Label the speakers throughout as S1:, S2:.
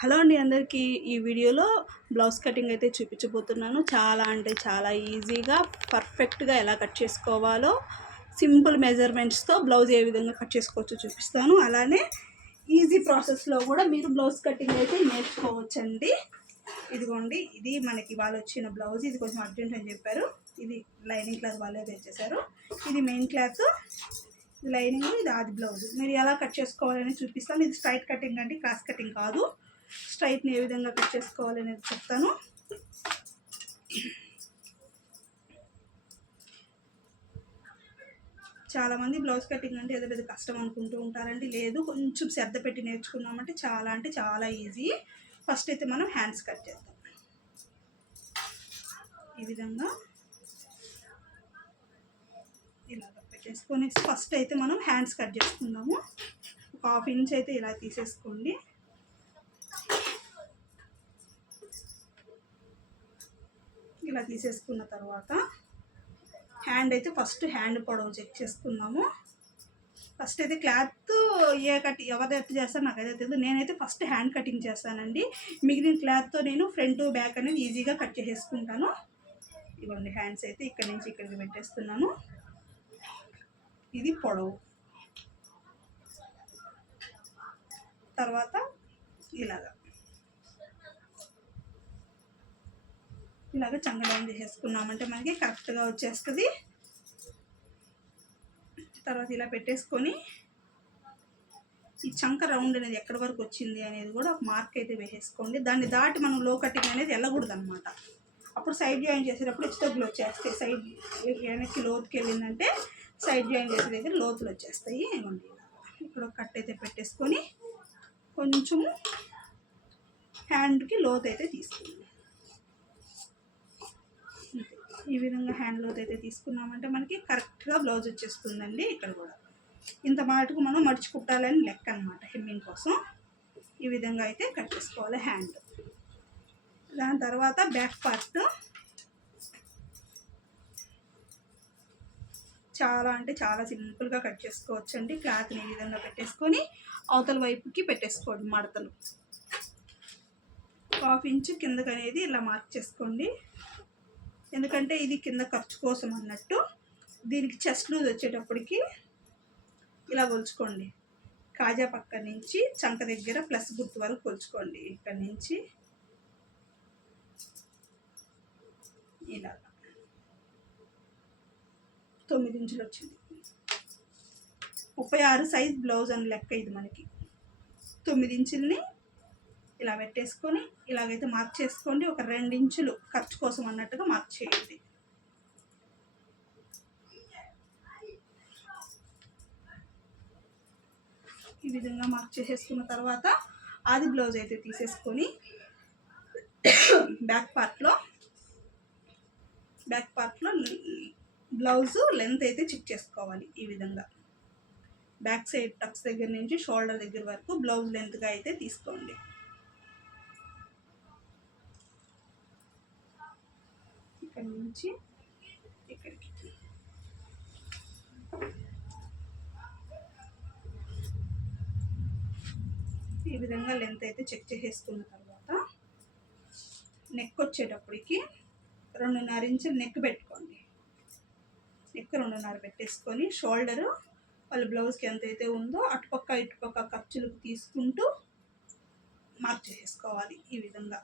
S1: Hello అండి అందరికీ. ఈ వీడియోలో బ్లౌజ్ కటింగ్ అయితే చూపించబోతున్నాను. చాలా అంటే చాలా ఈజీగా పర్ఫెక్ట్గా ఎలా కట్ చేసుకోవాలో సింపుల్ మెజర్మెంట్స్తో బ్లౌజ్ ఏ విధంగా కట్ చేసుకోవచ్చో చూపిస్తాను. అలానే ఈజీ ప్రాసెస్లో కూడా మీరు బ్లౌజ్ కటింగ్ అయితే నేర్చుకోవచ్చండి. ఇదిగోండి ఇది మనకి వాళ్ళు వచ్చిన బ్లౌజ్. ఇది కొంచెం అర్జెంట్ అని చెప్పారు. ఇది లైనింగ్ క్లాత్ వాళ్ళే తెచ్చేసారు ఇది మెయిన్ క్లాత్. ఇది లైనింగ్ ఇది ఆది బ్లౌజ్. మీరు ఎలా కట్ చేసుకోవాలని చూపిస్తాను. ఇది స్ట్రైట్ కటింగ్ అంటే క్రాస్ కటింగ్ కాదు. స్ట్రైట్ని ఏ విధంగా కట్ చేసుకోవాలనేది చెప్తాను. చాలామంది బ్లౌజ్ కటింగ్ అంటే ఏదో పెద్ద కష్టం అనుకుంటూ ఉంటారండి. లేదు కొంచెం శ్రద్ధ పెట్టి నేర్చుకున్నామంటే చాలా అంటే చాలా ఈజీ. ఫస్ట్ అయితే మనం హ్యాండ్స్ కట్ చేద్దాం. ఈ విధంగా ఇలా పెట్టేసుకొని ఫస్ట్ అయితే మనం హ్యాండ్స్ కట్ చేసుకుందాము. ఒక హాఫ్ ఇంచ్ అయితే ఇలా తీసేసుకోండి. ఇట్లా తీసేసుకున్న తర్వాత హ్యాండ్ అయితే ఫస్ట్ హ్యాండ్ పొడవు చెక్ చేసుకున్నాము ఫస్ట్ అయితే క్లాత్ ఏ కట్ ఎవరు ఎట్ చేస్తారో నాకైతే తెలియదు నేనైతే ఫస్ట్ హ్యాండ్ కటింగ్ చేస్తానండి. మిగిలిన క్లాత్తో నేను ఫ్రంట్ బ్యాక్ అనేది ఈజీగా కట్ చేసేసుకుంటాను. ఇవ్వండి హ్యాండ్స్ అయితే ఇక్కడి నుంచి ఇక్కడికి పెట్టేస్తున్నాను. ఇది పొడవు. తర్వాత ఇలాగా. ఇలాగ చంగడం చేసేసుకున్నామంటే మనకి కరెక్ట్గా వచ్చేస్తుంది. తర్వాత ఇలా పెట్టేసుకొని ఈ చంక రౌండ్ అనేది ఎక్కడి వరకు వచ్చింది అనేది కూడా ఒక మార్క్ అయితే వేసేసుకోండి. దాన్ని దాటి మనం లో కటింగ్ అనేది వెళ్ళకూడదు అనమాట అప్పుడు సైడ్ జాయిన్ చేసేటప్పుడు హెచ్చుతగ్గులు వచ్చేస్తాయి. సైడ్ వెనక్కి లోతుకి వెళ్ళిందంటే సైడ్ జాయిన్ చేసే దగ్గర లోతులు వచ్చేస్తాయి. ఏమండి ఇక్కడ ఒక కట్ అయితే పెట్టేసుకొని కొంచెము హ్యాండ్కి లోతు అయితే తీసుకుంది. ఈ విధంగా హ్యాండ్ లోత్ అయితే తీసుకున్నామంటే మనకి కరెక్ట్గా బ్లౌజ్ వచ్చేస్తుందండి ఇక్కడ కూడా. ఇంత మాటకు మనం మడిచి కుట్టాలని లెక్క అనమాట హెమ్మింగ్ కోసం. ఈ విధంగా అయితే కట్ చేసుకోవాలి హ్యాండ్ దాని తర్వాత బ్యాక్ పార్ట్ చాలా అంటే చాలా సింపుల్గా కట్ చేసుకోవచ్చు అండి క్లాత్ని ఈ విధంగా పెట్టేసుకొని అవతల వైపుకి పెట్టేసుకోండి మడతలు. హాఫ్ ఇంచ్ కిందకి అనేది ఇలా మార్క్ చేసుకోండి. ఎందుకంటే ఇది కింద ఖర్చు కోసం అన్నట్టు దీనికి చెస్ట్ లూజ్ వచ్చేటప్పటికి ఇలా కొలుచుకోండి. కాజా పక్క నుంచి చంక దగ్గర ప్లస్ గుర్తు వరకు కొలుచుకోండి. ఇక్కడ నుంచి ఇలా తొమ్మిది ఇంచులు వచ్చింది. ముప్పై ఆరు సైజ్ బ్లౌజ్ అని లెక్క ఇది మనకి. తొమ్మిది ఇంచుల్ని ఇలా పెట్టేసుకొని ఇలాగైతే మార్క్ చేసుకోండి. ఒక రెండు ఇంచులు ఖర్చు కోసం అన్నట్టుగా మార్క్ చేయండి. ఈ విధంగా మార్క్ చేసేసుకున్న తర్వాత ఆది బ్లౌజ్ అయితే తీసేసుకొని బ్యాక్ పార్ట్లో బ్యాక్ పార్ట్లో బ్లౌజ్ లెంత్ అయితే చెక్ చేసుకోవాలి ఈ విధంగా. బ్యాక్ సైడ్ టక్స్ దగ్గర నుంచి షోల్డర్ దగ్గర వరకు బ్లౌజ్ లెంత్గా అయితే తీసుకోండి. ఇక్కడ నుంచి ఇక్కడికి. ఈ విధంగా లెంత్ అయితే చెక్ చేసేసుకున్న తర్వాత నెక్ వచ్చేటప్పటికి రెండున్నర ఇంచులు నెక్ పెట్టుకోండి. నెక్ రెండున్నర పెట్టేసుకొని షోల్డరు వాళ్ళ బ్లౌజ్కి ఎంత అయితే ఉందో అటుపక్క ఇటుపక్క ఖర్చులకు తీసుకుంటూ మార్చేసుకోవాలి ఈ విధంగా.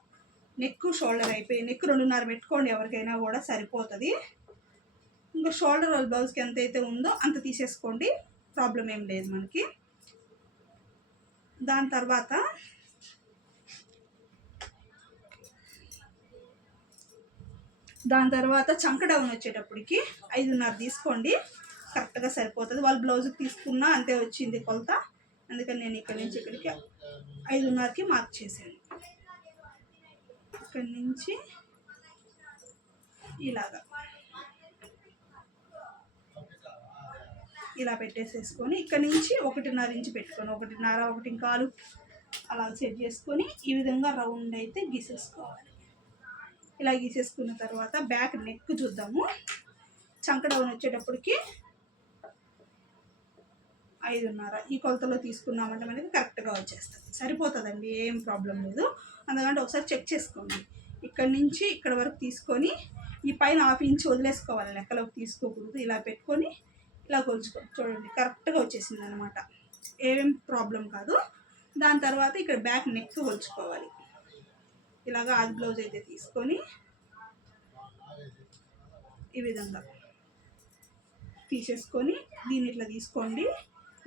S1: నెక్ షోల్డర్ అయిపోయి నెక్ రెండున్నర పెట్టుకోండి ఎవరికైనా కూడా సరిపోతుంది. ఇంకా షోల్డర్ వాళ్ళ బ్లౌజ్కి ఎంత అయితే ఉందో అంత తీసేసుకోండి ప్రాబ్లం ఏం లేదు మనకి. దాని తర్వాత దాని తర్వాత చంక డౌన్ వచ్చేటప్పటికి ఐదున్నర తీసుకోండి కరెక్ట్గా సరిపోతుంది. వాళ్ళ బ్లౌజ్కి తీసుకున్నా అంతే వచ్చింది కొలత. అందుకని నేను ఇక్కడి నుంచి ఇక్కడికి ఐదున్నరకి మార్క్ చేశాను. ఇక్కడి నుంచి ఇలాగా. ఇలా పెట్టేసేసుకొని ఇక్కడ నుంచి ఒకటిన్నర ఇంచు పెట్టుకొని ఒకటిన్నర ఒకటి కాలు అలా సెట్ చేసుకొని ఈ విధంగా రౌండ్ అయితే గీసేసుకోవాలి. ఇలా గీసేసుకున్న తర్వాత బ్యాక్ నెక్ చూద్దాము. చంక డౌన్ వచ్చేటప్పటికి ఐదున్నర ఈ కొలతలో తీసుకున్నామంటే మనకి కరెక్ట్గా వచ్చేస్తుంది. సరిపోతుందండి ఏం ప్రాబ్లం లేదు. అందుకంటే ఒకసారి చెక్ చేసుకోండి. ఇక్కడ నుంచి ఇక్కడ వరకు తీసుకొని ఈ పైన హాఫ్ ఇంచ్ వదిలేసుకోవాలి లెక్కలోకి తీసుకోకూడదు. ఇలా పెట్టుకొని ఇలా కొలుచుకోండి చూడండి కరెక్ట్గా వచ్చేసింది అనమాట ఏం ప్రాబ్లం కాదు. దాని తర్వాత ఇక్కడ బ్యాక్ నెక్ కొలుచుకోవాలి. ఇలాగ ఆ బ్లౌజ్ అయితే తీసుకొని ఈ విధంగా తీసేసుకొని దీన్ని ఇట్లా తీసుకోండి.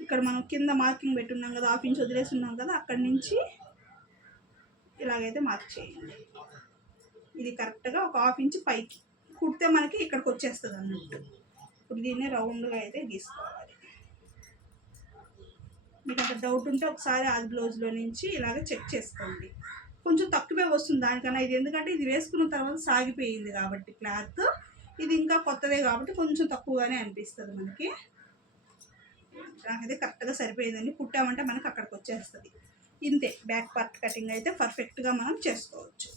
S1: ఇక్కడ మనం కింద మార్కింగ్ పెట్టున్నాం కదా హాఫ్ ఇంచ్ వదిలేసి ఉన్నాం కదా అక్కడి నుంచి ఇలాగైతే మార్క్ చేయండి. ఇది కరెక్ట్గా ఒక హాఫ్ ఇంచ్ పైకి కుడితే మనకి ఇక్కడికి వచ్చేస్తుంది అన్నట్టు. ఇప్పుడు దీన్ని రౌండ్గా అయితే గీసుకోవాలి. మీకు అంత డౌట్ ఉంటే ఒకసారి ఆది బ్లౌజ్లో నుంచి ఇలాగ చెక్ చేసుకోండి. కొంచెం తక్కువే వస్తుంది దానికన్నా. ఇది ఎందుకంటే ఇది వేసుకున్న తర్వాత సాగిపోయింది కాబట్టి క్లాత్ ఇది ఇంకా కొత్తదే కాబట్టి కొంచెం తక్కువగానే అనిపిస్తుంది మనకి. నాకైతే కరెక్ట్గా సరిపోయిందండి. కుట్టామంటే మనకి అక్కడికి వచ్చేస్తుంది ఇంతే. బ్యాక్ పార్ట్ కటింగ్ అయితే పర్ఫెక్ట్గా మనం చేసుకోవచ్చు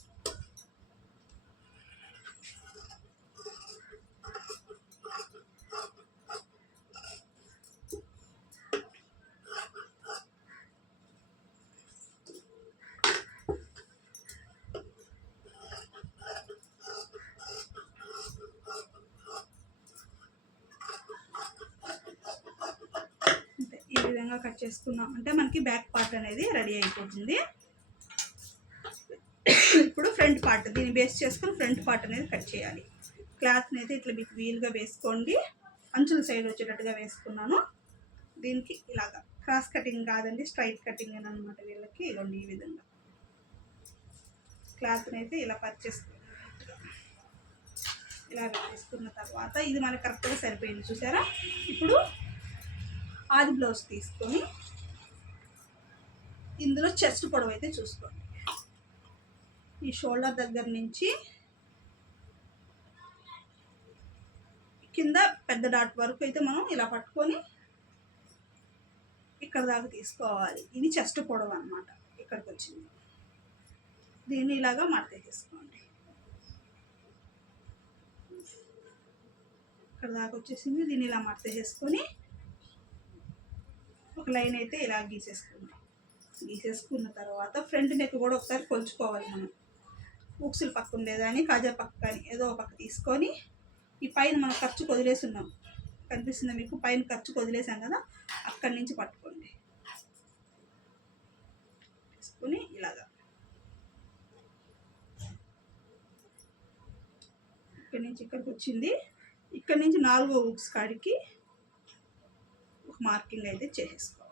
S1: అంతే ఈ విధంగా కట్ చేసుకున్నాం. అంటే మనకి బ్యాక్ పార్ట్ అనేది రెడీ అయిపోతుంది. ఇప్పుడు ఫ్రంట్ పార్ట్ దీన్ని బేస్ చేసుకుని ఫ్రంట్ పార్ట్ అనేది కట్ చేయాలి. క్లాత్ని అయితే ఇట్లా మీకు వీలుగా వేసుకోండి. అంచుల సైడ్ వచ్చేటట్టుగా వేసుకున్నాను. దీనికి ఇలాగా క్రాస్ కటింగ్ కాదండి స్ట్రైట్ కటింగ్ అని అనమాట వీళ్ళకి. ఇవ్వండి ఈ విధంగా. క్లాత్ని అయితే ఇలా పర్చేస్ ఇలా వేసుకున్న తర్వాత ఇది మనకి కరెక్ట్గా సరిపోయింది చూసారా? ఇప్పుడు ఆది బ్లౌజ్ తీసుకొని ఇందులో చెస్ట్ పొడవు అయితే చూసుకోండి. ఈ షోల్డర్ దగ్గర నుంచి కింద పెద్ద డాట్ వరకు అయితే మనం ఇలా పట్టుకొని ఇక్కడ దాకా తీసుకోవాలి. ఇది చెస్ట్ పొడవు అనమాట ఇక్కడికి వచ్చింది. దీన్ని ఇలాగా మడత తీసుకోండి ఇక్కడ దాకా వచ్చేసింది. దీన్ని ఇలా మడత చేసుకొని ఒక లైన్ అయితే ఇలా గీసేసుకోండి గీసేసుకున్న తర్వాత ఫ్రంట్ నెక్ కూడా ఒకసారి కొలుచుకోవాలి మనం. బుక్స్లు పక్క ఉండేదాన్ని కాజా పక్క కానీ ఏదో ఒక పక్క తీసుకొని ఈ పైన మనం ఖర్చు వదిలేసున్నాం కనిపిస్తుందా మీకు? పైన ఖర్చు వదిలేసాం కదా? అక్కడి నుంచి పట్టుకోండి. తీసుకొని ఇలాగా. ఇక్కడి నుంచి ఇక్కడికి వచ్చింది. ఇక్కడి నుంచి నాలుగో బుక్స్ కాడికి మార్కింగ్ అయితే చేసేసుకోవాలి.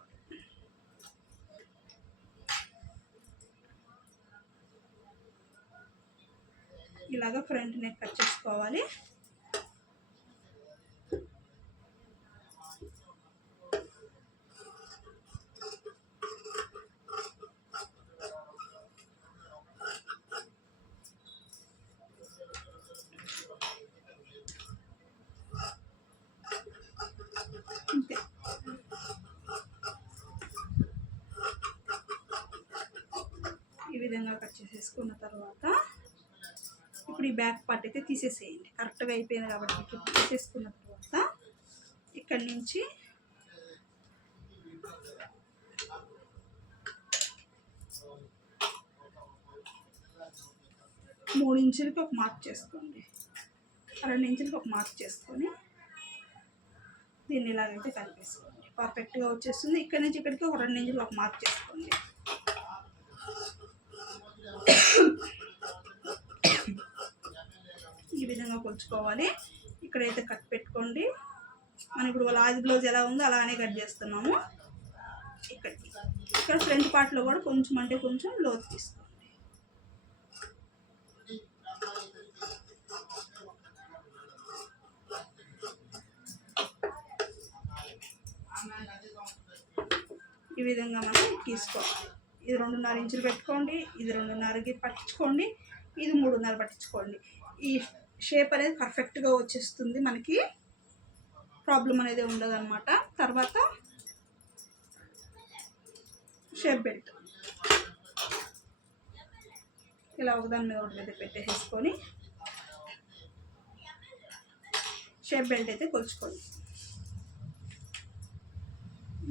S1: ఇలాగ ఫ్రంట్ నెక్ కట్ చేసుకోవాలి అంతే ఈ విధంగా కట్ చేసేసుకున్న తర్వాత ఇప్పుడు ఈ బ్యాక్ పార్ట్ అయితే తీసేసేయండి. కరెక్ట్గా అయిపోయింది కాబట్టి ఇప్పుడు తీసేసుకున్న తర్వాత ఇక్కడి నుంచి మూడు ఇంచులకి ఒక మార్క్ చేసుకోండి. రెండు ఇంచులకి ఒక మార్క్ చేసుకొని దీన్ని ఇలాగైతే కలిపేసుకోండి. పర్ఫెక్ట్గా వచ్చేస్తుంది. ఇక్కడ నుంచి ఇక్కడికి ఒక రెండు ఇంచులు ఒక మార్క్ చేసుకోండి ఈ విధంగా కొలుచుకోవాలి. ఇక్కడైతే కట్ పెట్టుకోండి. మనం ఇప్పుడు లాజ్ బ్లౌజ్ ఎలా ఉందో అలానే కట్ చేస్తున్నాము. ఇక్కడికి ఇక్కడ ఫ్రంట్ పార్ట్లో కూడా కొంచెం అంటే కొంచెం లోతు తీసుకోండి ఈ విధంగా మనం తీసుకోవాలి. ఇది రెండున్నర ఇంచులు పెట్టుకోండి. ఇది రెండున్నరకి పట్టించుకోండి. ఇది మూడున్నర పట్టించుకోండి. ఈ షేప్ అనేది పర్ఫెక్ట్గా వచ్చేస్తుంది మనకి. ప్రాబ్లం అనేది ఉండదు అనమాట తర్వాత షేప్ బెల్ట్ ఇలా ఒకదాని మీద ఒకటి మీద పెట్టేసేసుకొని షేప్ బెల్ట్ అయితే కొలుచుకోండి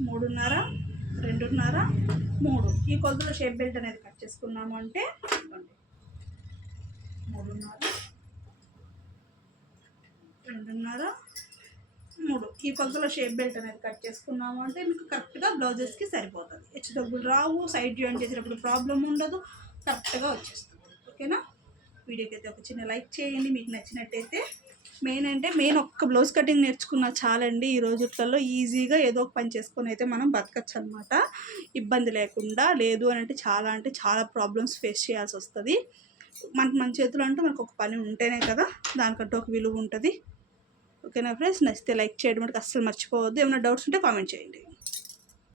S1: మూడున్నర రెండున్నర మూడు. ఈ కొలతలో షేప్ బెల్ట్ అనేది కట్ చేసుకున్నాము అంటే ఇదిగోండి. మూడున్నర రెండున్నర మూడు. ఈ కొలతలో షేప్ బెల్ట్ అనేది కట్ చేసుకున్నాము అంటే మీకు కరెక్ట్గా బ్లౌజెస్కి సరిపోతుంది. హెచ్చు డబ్బులు రావు సైడ్ జాయిన్ చేసేటప్పుడు ప్రాబ్లం ఉండదు కరెక్ట్గా వచ్చేస్తుంది. ఓకేనా వీడియోకి అయితే ఒక చిన్న లైక్ చేయండి. మీకు నచ్చినట్టయితే మెయిన్ అంటే మెయిన్ ఒక్క బ్లౌజ్ కటింగ్ నేర్చుకున్న చాలండి. ఈ రోజులలో ఈజీగా ఏదో ఒక పని చేసుకొని అయితే మనం బతకచ్చు అనమాట ఇబ్బంది లేకుండా లేదు అని అంటే చాలా అంటే చాలా ప్రాబ్లమ్స్ ఫేస్ చేయాల్సి వస్తుంది. మనకు మన చేతిలో అంటే మనకు ఒక పని ఉంటేనే కదా దానికంటే ఒక విలువ ఉంటుంది. ఓకేనా ఫ్రెండ్స్? నచ్చితే లైక్ చేయడం అసలు అస్సలు మర్చిపోవద్దు. ఏమైనా డౌట్స్ ఉంటే కామెంట్ చేయండి.